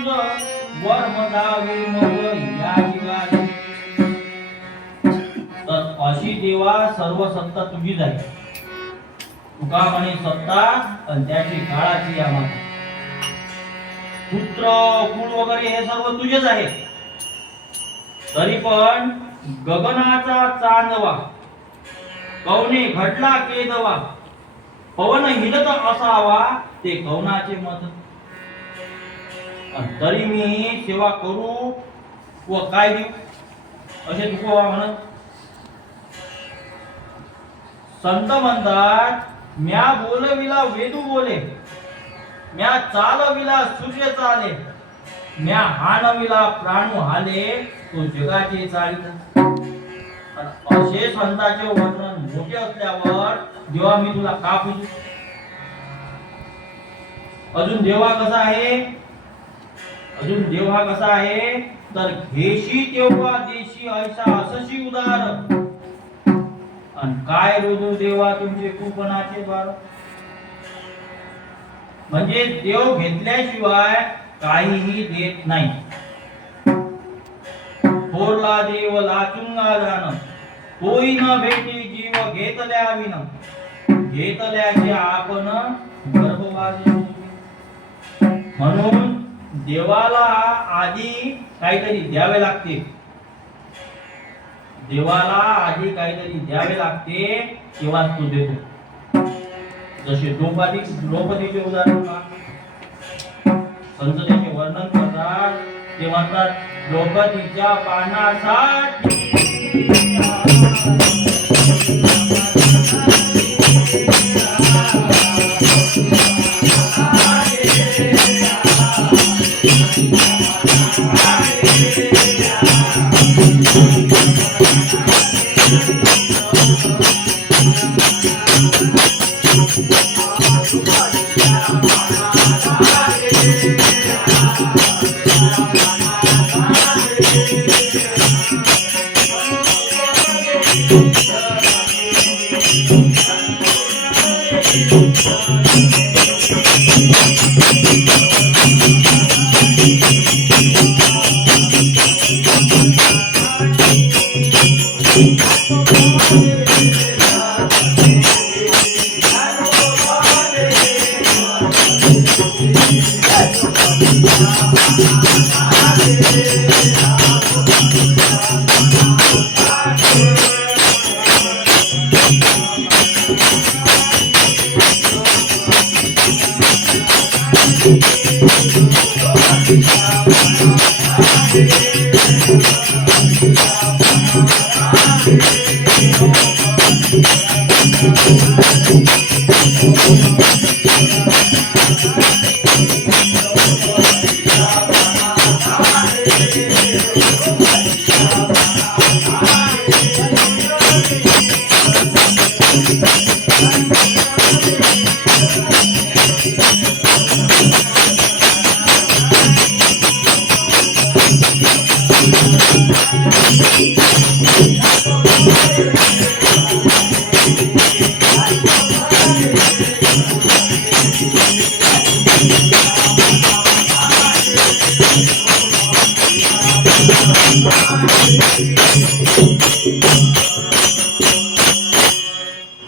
तुझ वर्म दावे मग या जीवाने. तर अशी देवा सर्व सत्ता तुझीच आहे. तुका म्हणे सत्ता आणि त्याची काळाची यामा. पुत्र कुळ वगैरे हे सर्व तुझेच आहे. तरी पण गगनाचा चांदवा कवने घडला केदवा पवन हिलत असावा ते कवनाचे मत. तरी मी सेवा करू व काय देऊ असे तुकोबा म्हणत. संत म्हणतात म्या बोलविला वेदू बोले, म्या चालविला सूर्य चाले, म्या हानविला प्राणू हाले तो जगाचे चालित. असे संतांचे वर्णन मोठे असल्यावर जेव्हा मी तुला का पूजू. अजून देवा कसा आहे, अजून देव हा कसा आहे तर घेशी तेव्हा देशी ऐसा असशी उदार. आणि काय रोजू देवा तुमचे कुपणाचे बार. म्हणजे देव घेतल्याशिवाय काहीही देत नाही. थोरला देव लाचुंगा जाण तोही न भेटी जीव घेतल्या विन. घेतल्याचे आपण गर्भवास. म्हणून देवाला आधी काहीतरी द्यावे लागते. देवाला आधी काहीतरी द्यावे लागते तेव्हा तो देतो. जसे द्रौपदीचे उदाहरण संत त्याचे वर्णन करतात. ते म्हणतात द्रौपदीच्या पानासाठी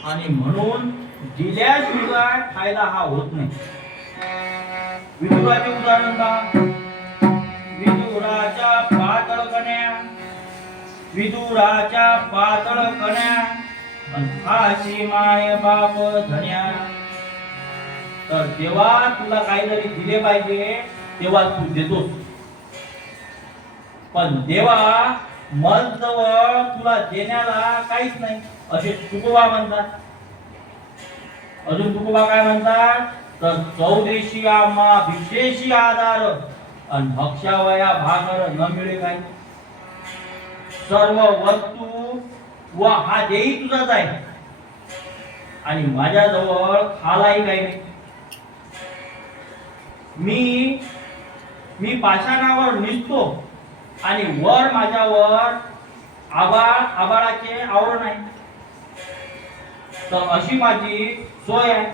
आणि म्हणून दिल्याशिवाय फायदा हा होत नाही. विदुराचे उदाहरण का. विदुराच्या पातळ कन्या, विदुराच्या पातळ कन्या खाशी माय बाप धन्या. तर तेव्हा तुला काहीतरी दिले पाहिजे तेव्हा तू देतोस. पण देवा मजवळ तुला देण्याला काहीच नाही असे तुकोबा म्हणतात. अजून तुकोबा काय म्हणतात तर चौदेशी आम्हा भिक्षेशी आधार आणि भक्षावया भाकर न मिळे काही. सर्व वस्तू व हा देही तुझाच आहे आणि माझ्याजवळ खालाही काही नाही. मी पाषाणावर निसतो आणि वर माझ्यावर आबाळाचे आवरण आहे. तर अशी माझी सोय आहे.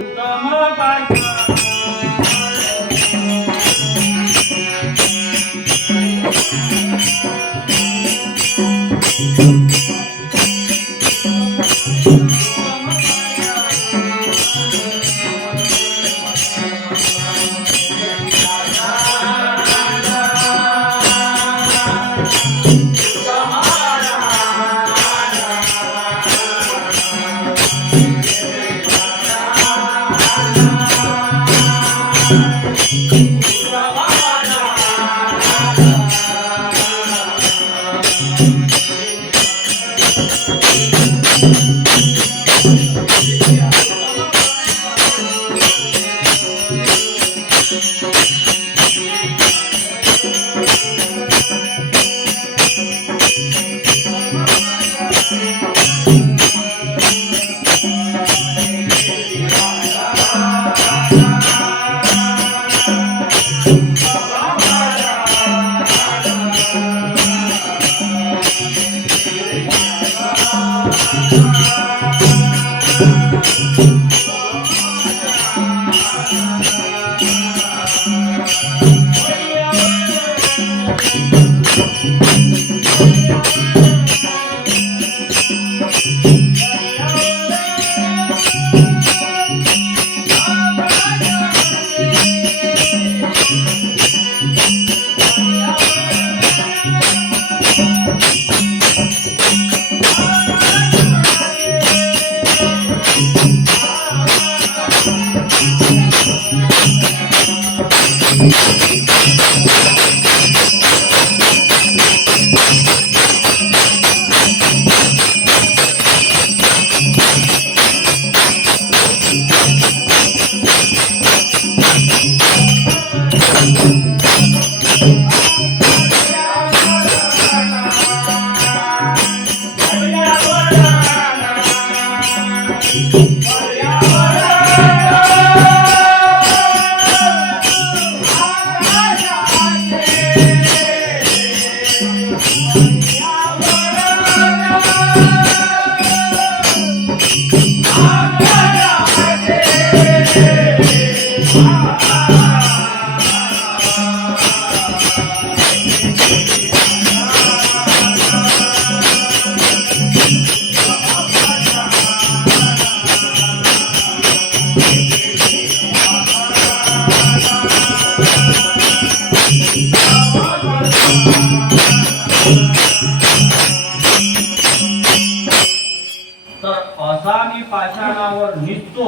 तर असा मी पाषाणावर निसतो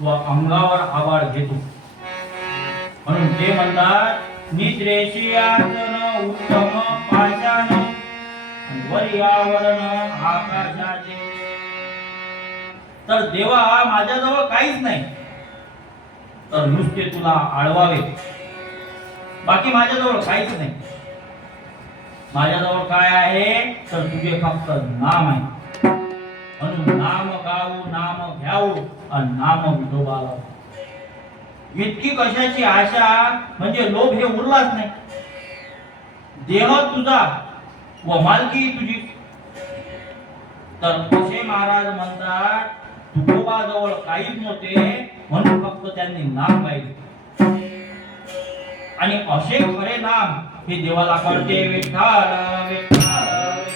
व अंगावर आबाळ घेतो. म्हणून ते म्हणतात निद्रेशी आसन उत्तम पाषाण वरियावरण आकाशाचे. तर देवा माझ्याजवळ काहीच नाही, तर नुसते तुला आळवावे, बाकी माझ्याजवळ काहीच नाही. माझ्याजवळ काय आहे, तर तुझे फक्त नाम आहे. म्हणून नाम गाऊ, नाम घ्याऊ आणि नाम विठोबा लावू. इतकी कशाची आशा, म्हणजे लोभ हे उरलाच नाही. देह तुझा व मालकी तुझी. तर असे महाराज म्हणतात तुकोबाजवळ काहीच नव्हते, म्हणून फक्त त्यांनी नाम गायले. आणि असे खरे नाम हे देवाला कळते. विठ्ठल विठ्ठल विठ्ठल